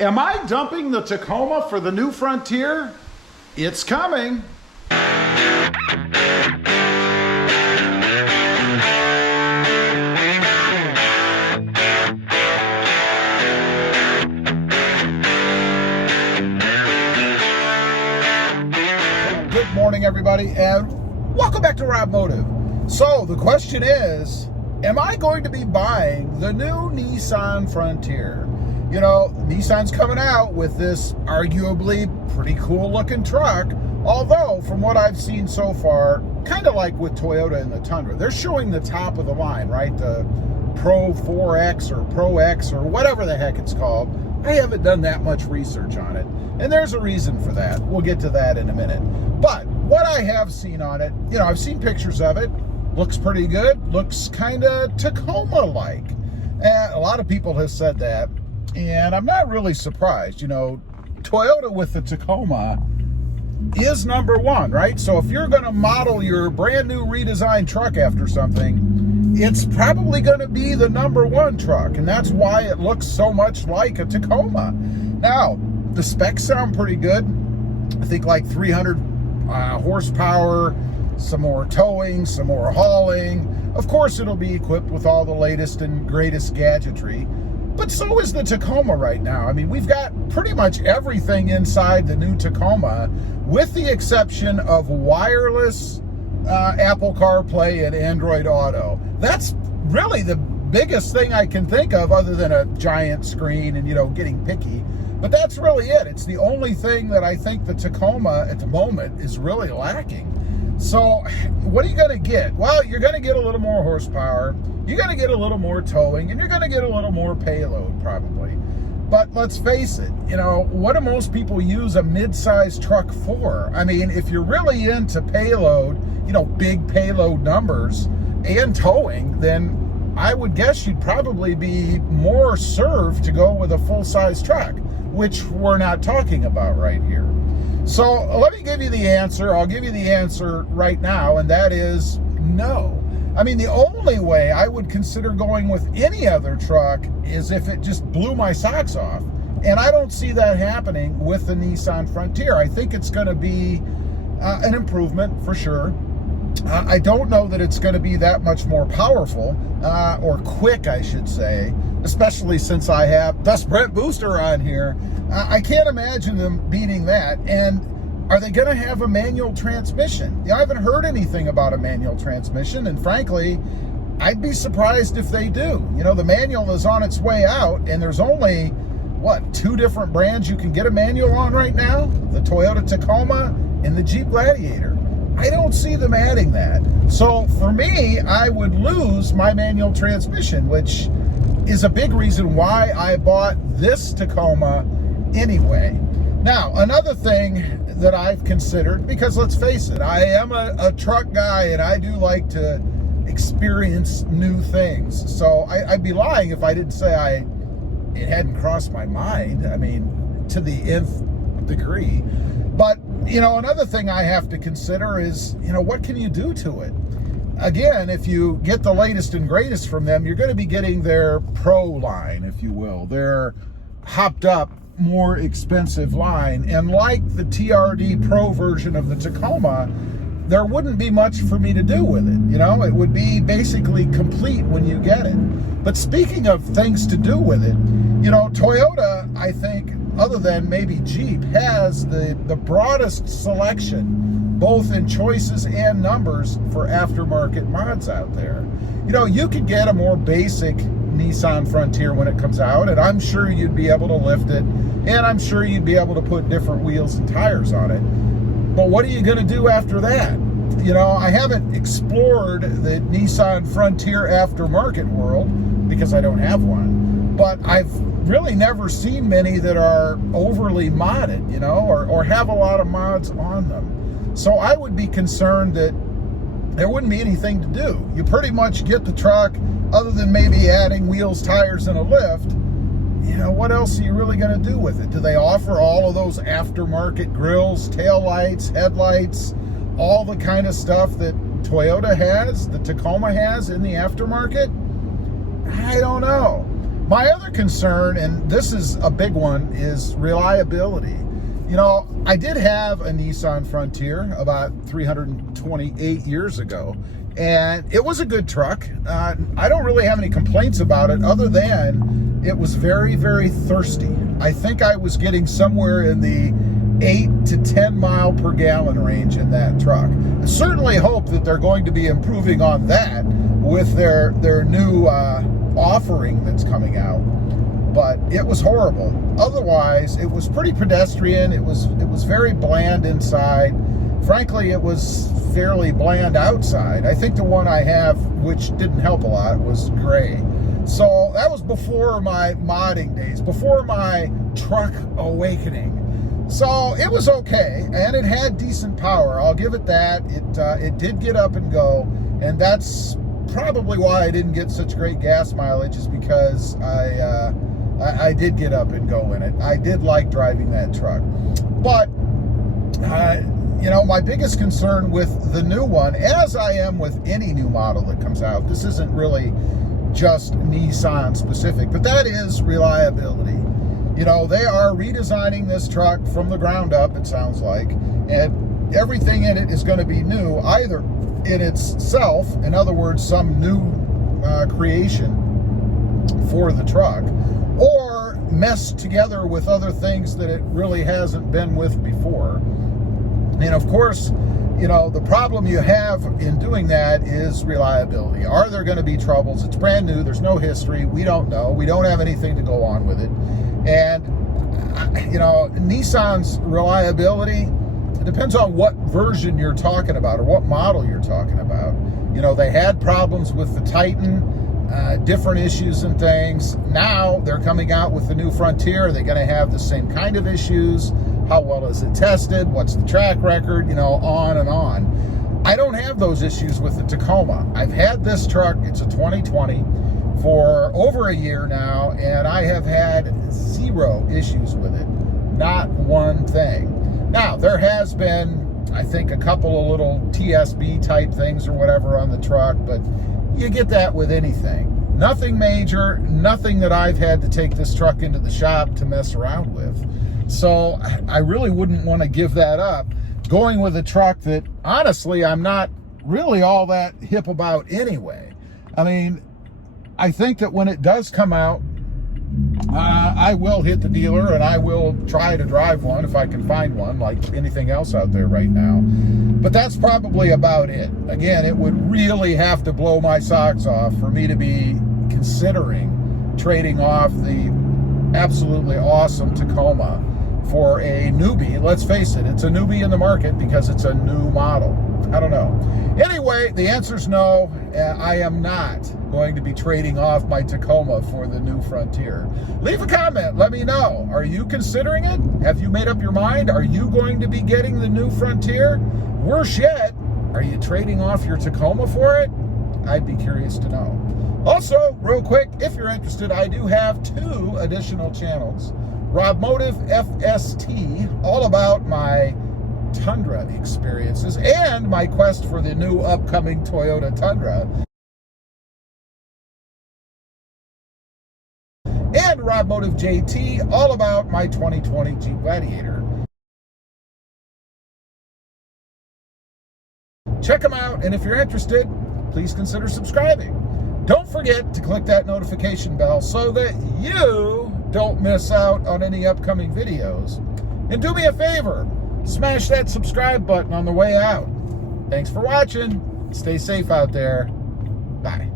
Am I dumping the Tacoma for the new Frontier? It's coming. Good morning, everybody, and welcome back to RobMotive. So the question is, am I going to be buying the new Nissan Frontier? You know, Nissan's coming out with this arguably pretty cool looking truck, although from what I've seen so far, kind of like with Toyota and the Tundra, they're showing the top of the line, right? The Pro 4X or Pro X or whatever the heck it's called. I haven't done that much research on it, and there's a reason for that. We'll get to that in a minute. But what I have seen on it, you know, I've seen pictures of it. Looks pretty good. Looks kind of Tacoma-like. And a lot of people have said that. And I'm not really surprised. You know, Toyota with the Tacoma is number one, right? So if you're going to model your brand new redesigned truck after something, it's probably going to be the number one truck. And that's why it looks so much like a Tacoma. Now, the specs sound pretty good. I think like 300 horsepower, some more towing, some more hauling. Of course, it'll be equipped with all the latest and greatest gadgetry. But so is the Tacoma right now. I mean, we've got pretty much everything inside the new Tacoma, with the exception of wireless Apple CarPlay and Android Auto. That's really the biggest thing I can think of, other than a giant screen and, you know, getting picky. But that's really it. It's the only thing that I think the Tacoma at the moment is really lacking. So what are you going to get? Well, you're going to get a little more horsepower. You're going to get a little more towing, and you're going to get a little more payload probably. But let's face it, you know, what do most people use a mid-size truck for? I mean, if you're really into payload, you know, big payload numbers and towing, then I would guess you'd probably be more served to go with a full-size truck, which we're not talking about right here. So let me give you the answer. I'll give you the answer right now, and that is no. I mean, the only way I would consider going with any other truck is if it just blew my socks off. And I don't see that happening with the Nissan Frontier. I think it's going to be an improvement for sure. I don't know that it's going to be that much more powerful or quick, I should say, especially since I have the Sprint booster on here. I can't imagine them beating that. And are they going to have a manual transmission? Yeah, I haven't heard anything about a manual transmission, and frankly, I'd be surprised if they do. You know, the manual is on its way out, and there's only, what, 2 different brands you can get a manual on right now? The Toyota Tacoma and the Jeep Gladiator. I don't see them adding that. So for me, I would lose my manual transmission, which is a big reason why I bought this Tacoma anyway. Now, another thing that I've considered, because let's face it, I am a truck guy and I do like to experience new things. So I'd be lying if I didn't say it hadn't crossed my mind. I mean, to the nth degree. But, you know, another thing I have to consider is, you know, what can you do to it? Again, if you get the latest and greatest from them, you're going to be getting their Pro line, if you will. Their hopped up, more expensive line. And like the TRD Pro version of the Tacoma, there wouldn't be much for me to do with it. You know, it would be basically complete when you get it. But speaking of things to do with it, you know, Toyota, I think, other than maybe Jeep, has the broadest selection, both in choices and numbers, for aftermarket mods out there. You know, you could get a more basic Nissan Frontier when it comes out, and I'm sure you'd be able to lift it, and I'm sure you'd be able to put different wheels and tires on it. But what are you going to do after that? You know, I haven't explored the Nissan Frontier aftermarket world because I don't have one, but I've really never seen many that are overly modded, you know, or have a lot of mods on them. So I would be concerned that there wouldn't be anything to do. You pretty much get the truck, other than maybe adding wheels, tires, and a lift. You know, what else are you really going to do with it? Do they offer all of those aftermarket grills, taillights, headlights, all the kind of stuff that Toyota has, the Tacoma has in the aftermarket? I don't know. My other concern, and this is a big one, is reliability. You know, I did have a Nissan Frontier about 328 years ago, and it was a good truck. I don't really have any complaints about it other than it was very, very thirsty. I think I was getting somewhere in the 8 to 10 mile per gallon range in that truck. I certainly hope that they're going to be improving on that with their new offering that's coming out. But it was horrible. Otherwise, it was pretty pedestrian. It was very bland inside. Frankly, it was fairly bland outside. I think the one I have, which didn't help a lot, was gray. So that was before my modding days, before my truck awakening. So it was okay, and it had decent power. I'll give it that. It did get up and go, and that's probably why I didn't get such great gas mileage, is because I did get up and go in it. I did like driving that truck. But, you know, my biggest concern with the new one, as I am with any new model that comes out, this isn't really just Nissan specific, but that is reliability. You know, they are redesigning this truck from the ground up, it sounds like, and everything in it is going to be new, either in itself, in other words, some new creation for the truck, or meshed together with other things that it really hasn't been with before. And of course, you know, the problem you have in doing that is reliability. Are there going to be troubles? It's brand new. There's no history. We don't know. We don't have anything to go on with it. And, you know, Nissan's reliability, it depends on what version you're talking about or what model you're talking about. You know, they had problems with the Titan, different issues and things. Now they're coming out with the new Frontier. Are they going to have the same kind of issues? How well is it tested? What's the track record? You know, on and on. I don't have those issues with the Tacoma. I've had this truck, it's a 2020, for over a year now, and I have had zero issues with it. Not one thing. Now, there has been, I think, a couple of little TSB type things or whatever on the truck, but you get that with anything. Nothing major, nothing that I've had to take this truck into the shop to mess around with. So I really wouldn't want to give that up, going with a truck that, honestly, I'm not really all that hip about anyway. I mean, I think that when it does come out, I will hit the dealer and I will try to drive one if I can find one, like anything else out there right now. But that's probably about it. Again, it would really have to blow my socks off for me to be considering trading off the absolutely awesome Tacoma for a newbie. Let's face it, it's a newbie in the market because it's a new model. I don't know. Anyway, the answer's no. I am not going to be trading off my Tacoma for the new Frontier. Leave a comment. Let me know. Are you considering it? Have you made up your mind? Are you going to be getting the new Frontier? Worse yet, are you trading off your Tacoma for it? I'd be curious to know. Also, real quick, if you're interested, I do have 2 additional channels. RobMotive FST, all about my Tundra experiences and my quest for the new upcoming Toyota Tundra. And RobMotive JT, all about my 2020 Jeep Gladiator. Check them out, and if you're interested, please consider subscribing. Don't forget to click that notification bell so that you don't miss out on any upcoming videos. And do me a favor, smash that subscribe button on the way out. Thanks for watching. Stay safe out there. Bye.